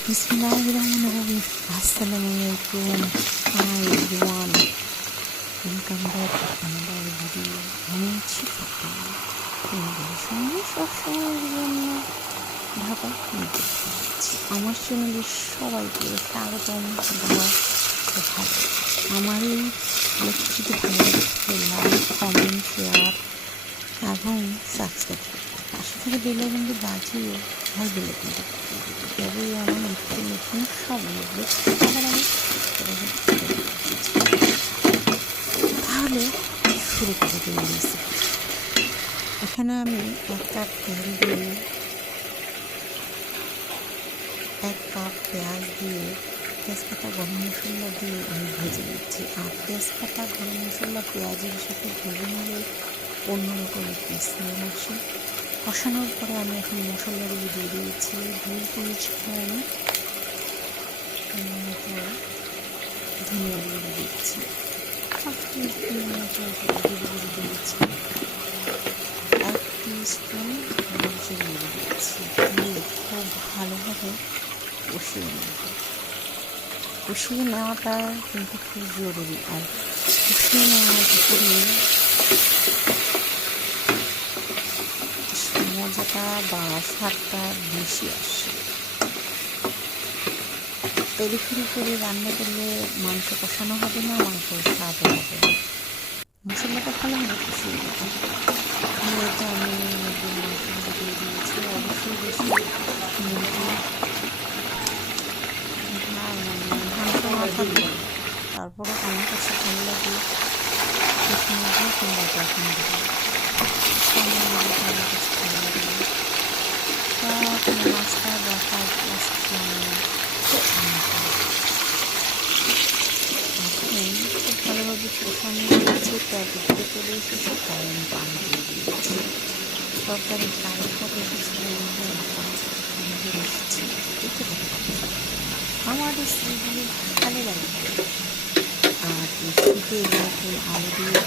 Bismillahirrahmanirrahim. Assalamualaikum. Hi everyone. Welcome back to another video. আমি আছি ফাতেমা। তোমাদের সঙ্গে সবসময়ের জন্য ঢাকা নিতে যাচ্ছি। আমার চ্যানেলে সবাইকে স্বাগতম দেওয়া ভালো। আমার এই লেকচারটি ভালো লাগলে লাইক, কমেন্ট, শেয়ার এবং সাবস্ক্রাইব করতে পাশে থেকে বেল আইকনটি বাজিয়ে ভাই বেল আইকনটি তবেই আমার নিত্য নতুন সব ভিডিও তাহলে শুরু করে দিই রেসিপি। এখানে আমি 1 কাপ তেল দিয়ে 1 কাপ পেঁয়াজ দিয়ে তেজপাতা গরম মশলা দিয়ে আমি ভেজে নিচ্ছি। আর তেজপাতা গরম মশলা পেঁয়াজের সাথে ভেজে নিলে অন্যরকম একটি স্মেল আসে। কষানোর পরে আমি এখন মশলাগুলো দিয়ে দিয়েছি। 2 টিস্পুন মতো ধনিয়া গুঁড়ো দিচ্ছি, 1 টিস্পুন মতো জিরে গুঁড়ো দিয়েছি, 1 টিস্পুন মরিচের গুঁড়ো দিচ্ছি। দিয়ে খুব ভালোভাবে কষিয়ে নেওয়াটা কিন্তু খুব জরুরি। আর কষিয়ে নেওয়ার উপরে মজাটা বা স্বাদটা বেশি আসে। পেরিফেরি করে রান্না করলে মাংস কষানো হবে না, মাংসের স্বাদও হবে না। মশলাটা ভালোভাবে কষিয়ে নেব। তো আমি মাংসগুলো দিয়ে দিয়েছি। অবশ্যই বেশি মাংস না থাকবে, তারপরে আমার কাছে ভালো লাগে মুরগি কিংবা তখন দেবো মাছটা দেখার খুব ভালোভাবে কষানো হয়েছে। প্যাকেটে চলে এসেছে, তাই আমি পানি দিয়ে দিয়েছি। তরকারি কারেন্টটা রেখেছিলাম, এসেছি। দেখতে থাকতে আমার রেসিপিগুলো ভালো লাগে। আর শীতে নতুন আলু দিয়ে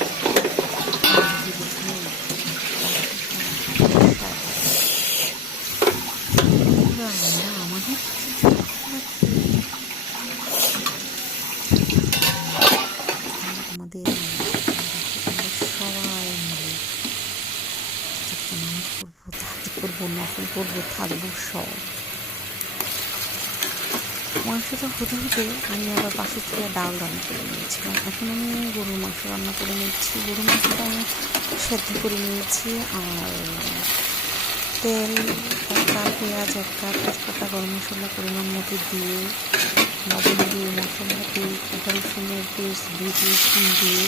আমাদের সবাই নামাজ পড়বো, তাহাজ্জুদ করবো, নফল করবো, থাকবো সব। মাংসটা হতে হতে আমি আবার পাশে থেকে ডাল রান্না করে নিয়েছিলাম। এখন আমি গরুর মাংস রান্না করে নিচ্ছি। গরুর মাংসটা আমি সেদ্ধ করে নিয়েছি। আর তেল, 1 কাপ পেঁয়াজ, 1 কাপ তেজপাতা গরম মশলা পরিমাণ মতো দিয়ে লবণ দিয়ে মশলা দিয়ে আদা রসুনের পেস্ট 2 টিস্পুন দিয়ে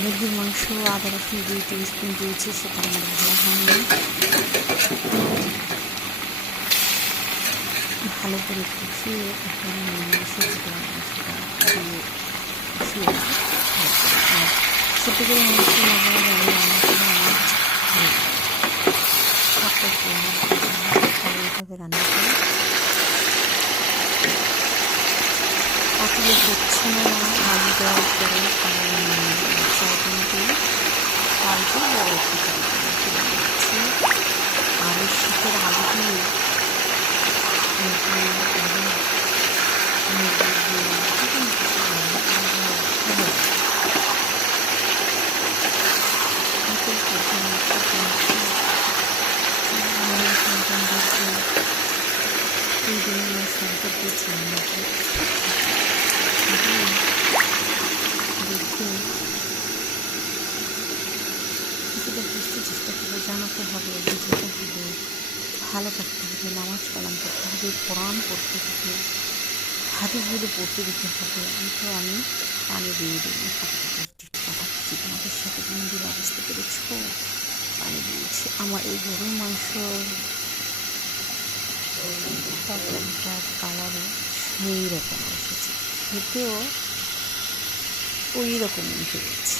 মুরগির মাংস আদা রসুন 2 টিস্পুন দিয়েছি। সেটা আমার ভালো হয়নি। ভালো করে কষিয়ে এখন সেদ্ধ করে মাংসটা দিয়ে কষিয়ে আর সেদ্ধ করে মাংস না হলে আমি রান্না করে এইভাবে রান্না করি। আসলে হচ্ছে না আলু দেওয়ার পরে সয়াবিন দিয়ে আলু বড় একটু দিচ্ছি। আর এই শীতের আলু দিয়ে বুঝতে চেষ্টা করে জানাতে হবে, বুঝতে হবে, ভালো থাকতে হবে, নামাজ কালাম করতে হবে, কোরআন পড়তে হবে, হাদিসগুলো পড়তে দিতে হবে। কিন্তু আমি পানি দিয়ে দিই কথা বলছি তোমাদের সাথে, তুমি দিলে বুঝতে পেরেছ, পানি দিয়েছি। আমার এই গরুর মাংস তরকারিটার কালারও সেই রকম এসেছে, খেতেও ওই রকমই হয়েছে।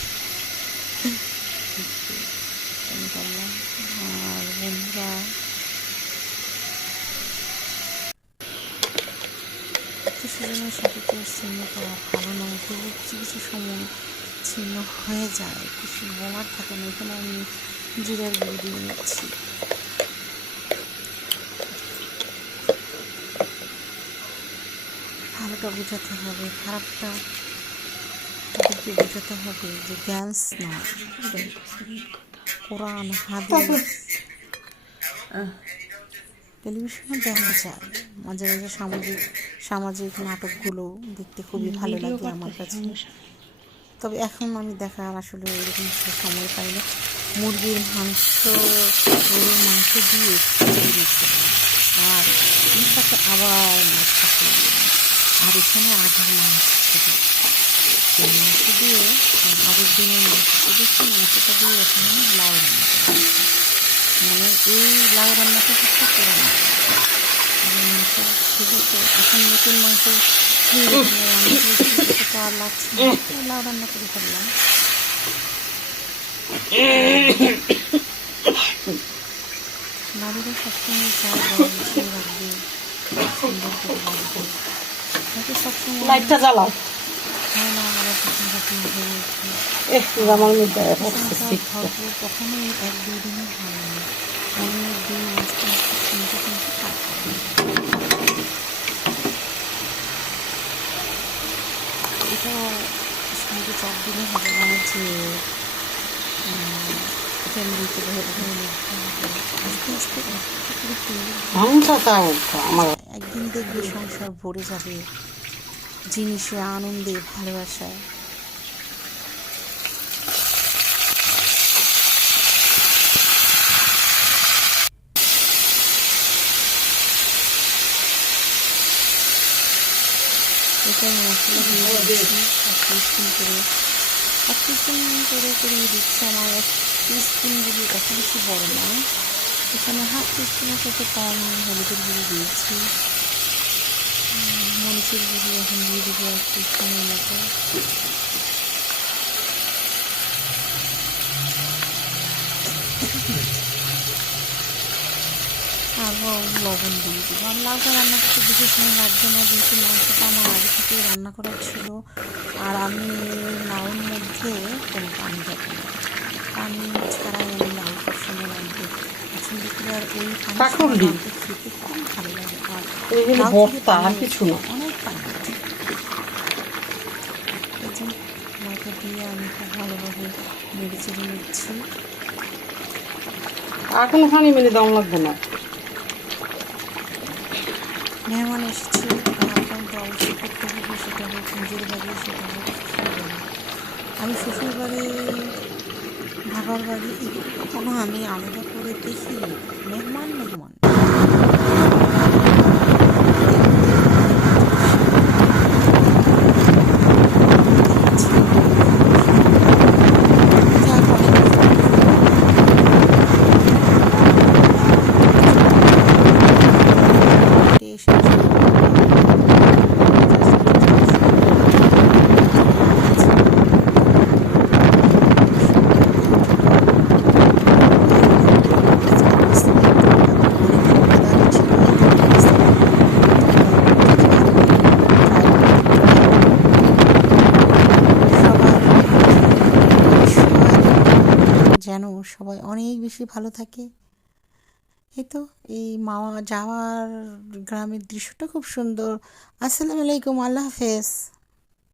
আর বন্ধুরা সেজনের সাথে তো ছিন্ন করা ভালো নয়, তবু কিছু কিছু সময় ছিন্ন হয়ে যায়, কিছু বলার থাকে না। এখানে আমি জিরার গুঁড়ো দিয়ে নিচ্ছি। ভালোটা বোঝাতে হবে, খারাপটা তাদেরকে বোঝাতে হবে যে গ্যাস নয়, কোরআন হাদিস টেলিভিশনে দেখা যায় মাঝে মাঝে। সামাজিক নাটকগুলো দেখতে খুবই ভালো লাগে আমার কাছে। তবে এখন আমি দেখার আসলে এরকম সময় পাই না। মুরগির মাংস, গরুর মাংস দিয়ে খিচুড়ি দিয়েছিলাম, আর এর সাথে আবার মাছ পাঠিয়ে, আর এখানে আধার মাংস ছিল। এই মাংস দিয়ে আগের দিনের মাংস দিয়েছি, মাংসটা দিয়ে এখানে লাউ রান্না করা, মানে এই লাউ রান্নাটা হচ্ছে পুরানো মাংস ছিল। তো এখন নতুন মাংস রান্না করেছি, এটা তো আর লাগছে না, লাউ রান্না করে ফেললাম। নারীরা সবসময় চায় গুছিয়ে রাখবে, সুন্দর করে রাখবে, তাকে সবসময় লাইটটা জ্বালাও হয় না। আবার কখন কখন হয়ে ওঠে কখনোই 1-2 দিনে হয় না, অনেক দিন আস্তে আস্তে শুনতে শুনতে কাজ করে। এটা সঙ্গে 4 দিনে হবে না যে ফ্যামিলিতে আস্তে আস্তে একদিন দেখবে সংসার ভরে যাবে জিনিসে, আনন্দে, ভালোবাসায়। এটাই মশলা দিয়ে দিচ্ছি 1 স্পুন করে, 1 স্পুন করে করিয়ে দিচ্ছি। আমার 1 স্পুনগুলি এত বেশি বড় নয়, এখানে 1/2 স্পুনের সাথে কম হলুদের গুঁড়ো দিয়েছি। মরিচের গুঁড়ো এখন দিয়ে দিব 1 স্পুনের মতো। তারপর লবণ দিয়ে দিব। আর লাউটা রান্না করতে বেশি সময় লাগবে না, যেহেতু মাংসটা আমার আগে থেকে রান্না করা ছিল। আর আমি লাউর মধ্যে কোনো পানি যাবে না, পানি ছাড়াই আমি লাউ সবসময় রাঁধতে পছন্দ করি। আর ওই পানি খেতে খুব ভালো লাগে। আর লাউ কিছু না, অনেক পানি আছে। এই যে লাউটা দিয়ে আমি খুব ভালোভাবে নেড়ে চেড়ে নিচ্ছি। আর কোনো পানি মেলে দম লাগবে না। মেহমান এসেছে, আপ্যায়ন তো অবশ্যই করতে হবে, সেটা হোক নিজের বাড়ি, সেটা হোক শ্বশুর বাড়ি। আমি শ্বশুর বাড়ি, বাবার বাড়ি এগুলো কখনো আমি আলাদা করে দেখিনি। মেহমান মেহমান যেন সবাই অনেক বেশি ভালো থাকে। এই তো এই মাওয়া যাওয়ার গ্রামের দৃশ্যটা খুব সুন্দর। আসসালামু আলাইকুম, আল্লাহ হাফেজ।